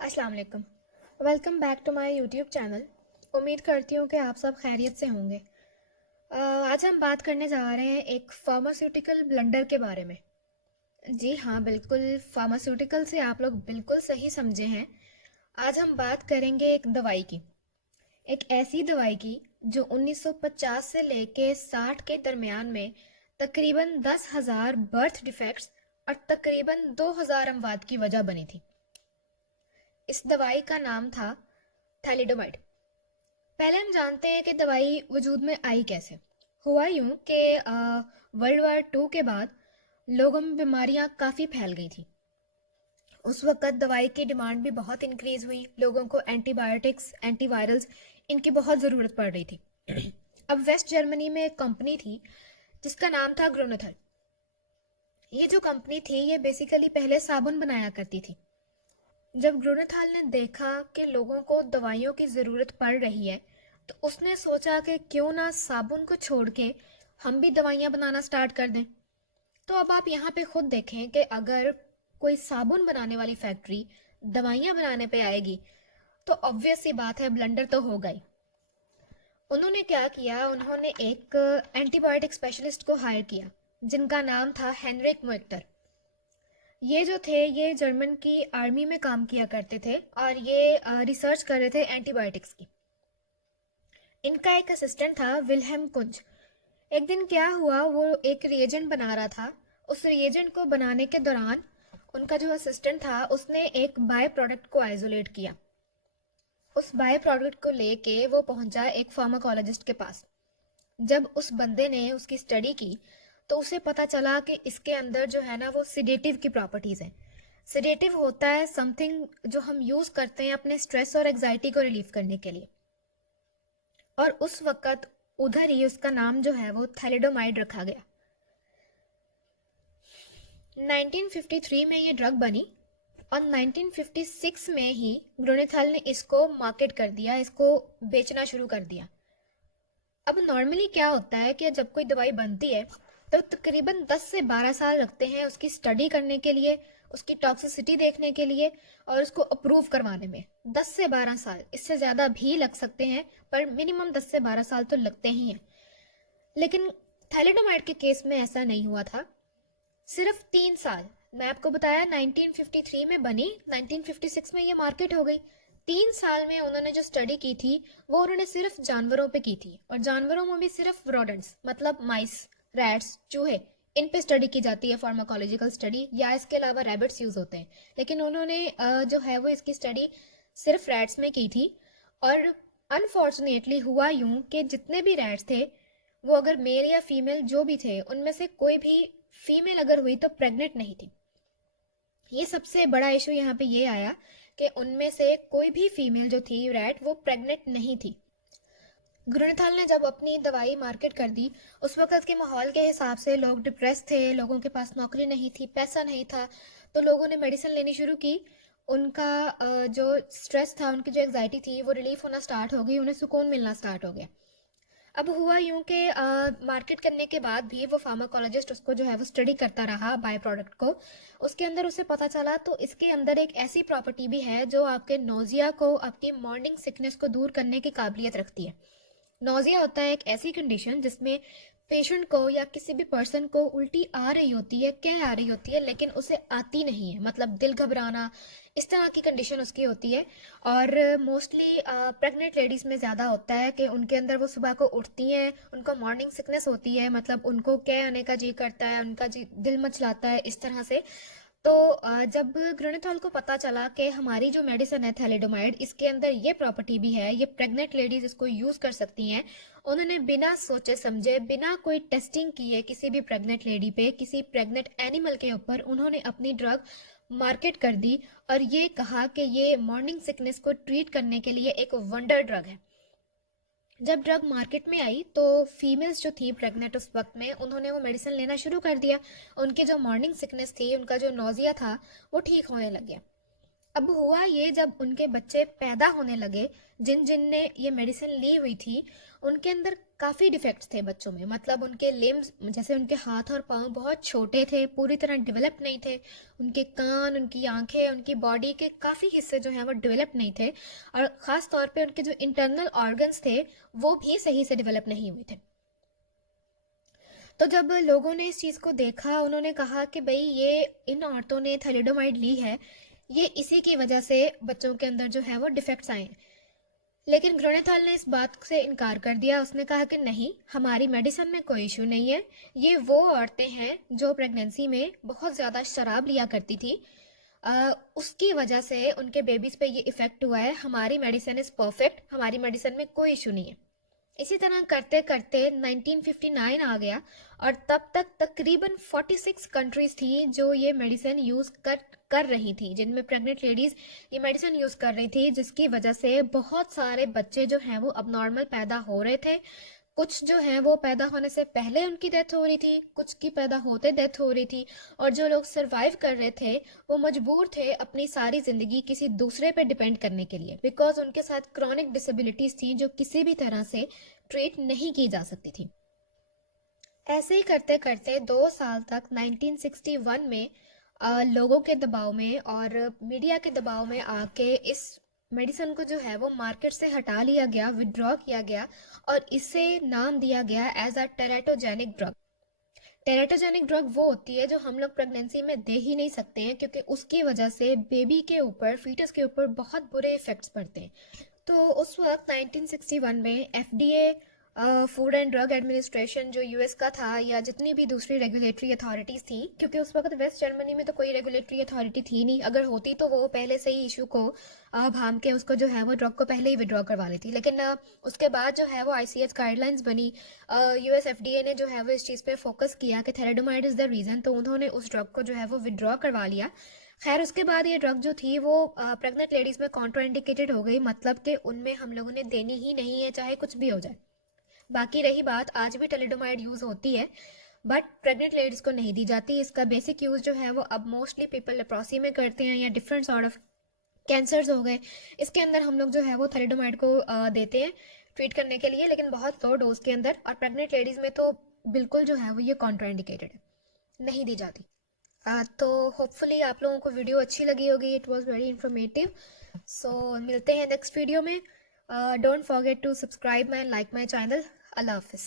अस्सलाम वालेकुम। Welcome back to my YouTube channel. उम्मीद करती हूँ कि आप सब खैरियत से होंगे। आज हम बात करने जा रहे हैं एक फार्मास्यूटिकल ब्लंडर के बारे में। जी हाँ, बिल्कुल फार्मास्यूटिकल से आप लोग बिल्कुल सही समझे हैं। आज हम बात करेंगे एक दवाई की, एक ऐसी दवाई की जो 1950 से लेके 60 के दरमियान में तकरीबन 10,000 बर्थ डिफेक्ट्स और तकरीबन 2,000 अमवात की वजह बनी थी। इस दवाई का नाम था थैलिडोमाइड। पहले हम जानते हैं कि दवाई वजूद में आई कैसे। हुआ यूं कि वर्ल्ड वार 2 के बाद लोगों में बीमारियां काफ़ी फैल गई थी। उस वक़्त दवाई की डिमांड भी बहुत इंक्रीज़ हुई। लोगों को एंटीबायोटिक्स, एंटीवायरल्स इनकी बहुत ज़रूरत पड़ रही थी। अब वेस्ट जर्मनी में एक कंपनी थी जिसका नाम था ग्रोनेथल। ये जो कंपनी थी ये बेसिकली पहले साबुन बनाया करती थी। जब ग्रोनेथल ने देखा कि लोगों को दवाइयों की ज़रूरत पड़ रही है तो उसने सोचा कि क्यों ना साबुन को छोड़ के हम भी दवाइयाँ बनाना स्टार्ट कर दें। तो अब आप यहाँ पे खुद देखें कि अगर कोई साबुन बनाने वाली फैक्ट्री दवाइयाँ बनाने पे आएगी तो ऑब्वियस सी बात है ब्लंडर तो होगा ही। उन्होंने क्या किया, उन्होंने एक एंटीबायोटिक स्पेशलिस्ट को हायर किया जिनका नाम था हेनरिक मुएक्टर। ये जो थे ये जर्मन की आर्मी में काम किया करते थे और ये रिसर्च कर रहे थे एंटीबायोटिक्स की। इनका एक असिस्टेंट था विल्हेम कुंज। एक दिन क्या हुआ, वो एक रिएजेंट बना रहा था। उस रिएजेंट को बनाने के दौरान उनका जो असिस्टेंट था उसने एक बाय प्रोडक्ट को आइसोलेट किया। उस बाय प्रोडक्ट को लेके वो पहुंचा एक फार्माकोलॉजिस्ट के पास। जब उस बंदे ने उसकी स्टडी की तो उसे पता चला कि इसके अंदर जो है ना वो सिडेटिव की प्रॉपर्टीज़ हैं। सिडेटिव होता है समथिंग जो हम यूज़ करते हैं अपने स्ट्रेस और एग्जाइटी को रिलीव करने के लिए। और उस वक़्त उधर ही उसका नाम जो है वो थैलिडोमाइड रखा गया। 1953 में ये ड्रग बनी और 1956 में ही ग्रोनेथल ने इसको मार्केट कर दिया, इसको बेचना शुरू कर दिया। अब नॉर्मली क्या होता है कि जब कोई दवाई बनती है तो तकरीबन 10 से 12 साल लगते हैं उसकी स्टडी करने के लिए, उसकी टॉक्सिसिटी देखने के लिए और उसको अप्रूव करवाने में। 10 से 12 साल, इससे ज़्यादा भी लग सकते हैं पर मिनिमम 10 से 12 साल तो लगते ही हैं। लेकिन थैलिडोमाइड के केस में ऐसा नहीं हुआ था। सिर्फ 3 साल, मैं आपको बताया 1953 में बनी, 1956 में ये मार्केट हो गई। 3 साल में उन्होंने जो स्टडी की थी वो उन्होंने सिर्फ जानवरों पे की थी और जानवरों में भी सिर्फ रोडेंट्स मतलब माइस, रैट्स, चूहे, इन पे स्टडी की जाती है फार्माकोलॉजिकल स्टडी, या इसके अलावा रैबिट्स यूज होते हैं। लेकिन उन्होंने जो है वो इसकी स्टडी सिर्फ रैट्स में की थी। और अनफॉर्चुनेटली हुआ यूं कि जितने भी रैट्स थे वो अगर मेल या फीमेल जो भी थे उनमें से कोई भी फीमेल अगर हुई तो प्रेग्नेंट नहीं थी। ये सबसे बड़ा इशू यहाँ पे ये आया कि उनमें से कोई भी फीमेल जो थी रैट वो प्रेग्नेंट नहीं थी। ग्रुनेथल ने जब अपनी दवाई मार्केट कर दी, उस वक्त के माहौल के हिसाब से लोग डिप्रेस थे, लोगों के पास नौकरी नहीं थी, पैसा नहीं था, तो लोगों ने मेडिसिन लेनी शुरू की। उनका जो स्ट्रेस था, उनकी जो एग्जाइटी थी वो रिलीफ होना स्टार्ट हो गई, उन्हें सुकून मिलना स्टार्ट हो गया। अब हुआ यूं कि मार्केट करने के बाद भी वो फार्माकोलॉजिस्ट उसको जो है वो स्टडी करता रहा बाय प्रोडक्ट को। उसके अंदर उसे पता चला तो इसके अंदर एक ऐसी प्रॉपर्टी भी है जो आपके नोजिया को, आपकी मॉर्निंग सिकनेस को दूर करने की काबिलियत रखती है। नोजिया होता है एक ऐसी कंडीशन जिसमें पेशेंट को या किसी भी पर्सन को उल्टी आ रही होती है, कह आ रही होती है, लेकिन उसे आती नहीं है, मतलब दिल घबराना, इस तरह की कंडीशन उसकी होती है। और मोस्टली प्रेग्नेंट लेडीज़ में ज़्यादा होता है कि उनके अंदर वो सुबह को उठती हैं, उनको मॉर्निंग सिकनेस होती है, मतलब उनको कह आने का जी करता है, उनका जी दिल मचलाता है, इस तरह से। तो जब ग्रेनेथॉल को पता चला कि हमारी जो मेडिसिन है थैलिडोमाइड, इसके अंदर ये प्रॉपर्टी भी है, ये प्रेग्नेंट लेडीज इसको यूज़ कर सकती हैं, उन्होंने बिना सोचे समझे, बिना कोई टेस्टिंग किए किसी भी प्रेग्नेंट लेडी पे, किसी प्रेग्नेंट एनिमल के ऊपर उन्होंने अपनी ड्रग मार्केट कर दी और ये कहा कि ये मॉर्निंग सिकनेस को ट्रीट करने के लिए एक वंडर ड्रग है। जब ड्रग मार्केट में आई तो फीमेल्स जो थी प्रेग्नेंट उस वक्त में, उन्होंने वो मेडिसिन लेना शुरू कर दिया। उनकी जो मॉर्निंग सिकनेस थी, उनका जो नोजिया था वो ठीक होने लग गया। अब हुआ ये, जब उनके बच्चे पैदा होने लगे, जिन जिन ने ये मेडिसिन ली हुई थी, उनके अंदर काफ़ी डिफेक्ट्स थे बच्चों में। मतलब उनके लिम्स, जैसे उनके हाथ और पाँव बहुत छोटे थे, पूरी तरह डेवलप नहीं थे। उनके कान, उनकी आंखें, उनकी बॉडी के काफ़ी हिस्से जो हैं वो डेवलप नहीं थे। और ख़ास तौर पे उनके जो इंटरनल ऑर्गन्स थे वो भी सही से डेवलप नहीं हुए थे। तो जब लोगों ने इस चीज़ को देखा, उन्होंने कहा कि भाई ये इन औरतों ने थैलिडोमाइड ली है, ये इसी की वजह से बच्चों के अंदर जो है वो डिफेक्ट्स आए हैं। लेकिन ग्रोनेथल ने इस बात से इनकार कर दिया। उसने कहा कि नहीं, हमारी मेडिसिन में कोई इशू नहीं है। ये वो औरतें हैं जो प्रेगनेंसी में बहुत ज़्यादा शराब लिया करती थी, उसकी वजह से उनके बेबीज़ पे ये इफ़ेक्ट हुआ है। हमारी मेडिसिन इज़ परफेक्ट, हमारी मेडिसिन में कोई इशू नहीं है। इसी तरह करते करते 1959 आ गया, और तब तक तकरीबन 46 कंट्रीज थी जो ये मेडिसिन यूज़ कर रही थी, जिनमें प्रेग्नेंट लेडीज़ ये मेडिसिन यूज़ कर रही थी, जिसकी वजह से बहुत सारे बच्चे जो हैं वो अब नॉर्मल पैदा हो रहे थे। कुछ जो हैं वो पैदा होने से पहले उनकी डेथ हो रही थी, कुछ की पैदा होते डेथ हो रही थी। और जो लोग सरवाइव कर रहे थे वो मजबूर थे अपनी सारी ज़िंदगी किसी दूसरे पे डिपेंड करने के लिए, बिकॉज उनके साथ क्रॉनिक डिसेबिलिटीज़ थी जो किसी भी तरह से ट्रीट नहीं की जा सकती थी। ऐसे ही करते करते 2 साल तक 1961 में लोगों के दबाव में और मीडिया के दबाव में आके इस मेडिसिन को जो है वो मार्केट से हटा लिया गया, विड्रॉ किया गया, और इसे नाम दिया गया as a teratogenic drug. Teratogenic drug वो होती है जो हम लोग प्रेगनेंसी में दे ही नहीं सकते हैं, क्योंकि उसकी वजह से बेबी के ऊपर, फीटस के ऊपर बहुत बुरे इफेक्ट्स पड़ते हैं। तो उस वक्त 1961 में FDA, food and drug administration जो यूएस का था, या जितनी भी दूसरी रेगुलेटरी अथॉरिटीज़ थी, क्योंकि उस वक्त वेस्ट जर्मनी में तो कोई रेगुलेटरी अथॉरिटी थी नहीं, अगर होती तो वो पहले से ही इशू को भांप के उसको जो है वो ड्रग को पहले ही विड्रॉ करवा लेती। लेकिन उसके बाद जो है वो आईसीएच गाइडलाइंस बनी, यूएस एफडीए ने जो है वो इस चीज़ पे फोकस किया कि थैलेडोमाइड इज़ द रीज़न, तो उन्होंने उस ड्रग को जो है वो विड्रॉ करवा लिया। खैर, उसके बाद ये ड्रग जो थी वो प्रेग्नेंट लेडीज़ में कॉन्ट्राइंडिकेटेड हो गई, मतलब कि उनमें हम लोगों ने देनी ही नहीं है, चाहे कुछ भी हो जाए। बाकी रही बात, आज भी टैलिडोमाइड यूज़ होती है, बट प्रेग्नेंट लेडीज़ को नहीं दी जाती। इसका बेसिक यूज़ जो है वो अब मोस्टली पीपल लेप्रोसी में करते हैं, या डिफरेंट सॉर्ट ऑफ कैंसर्स हो गए, इसके अंदर हम लोग जो है वो थैलिडोमाइड को देते हैं ट्रीट करने के लिए, लेकिन बहुत लो डोज के अंदर। और प्रेग्नेंट लेडीज़ में तो बिल्कुल जो है वो ये कॉन्ट्राइंडिकेटेड है, नहीं दी जाती। तो होपफुली आप लोगों को वीडियो अच्छी लगी होगी, it was very informative. So मिलते हैं नेक्स्ट वीडियो में। Don't forget to subscribe my like my channel. अल्लाह हाफिज़।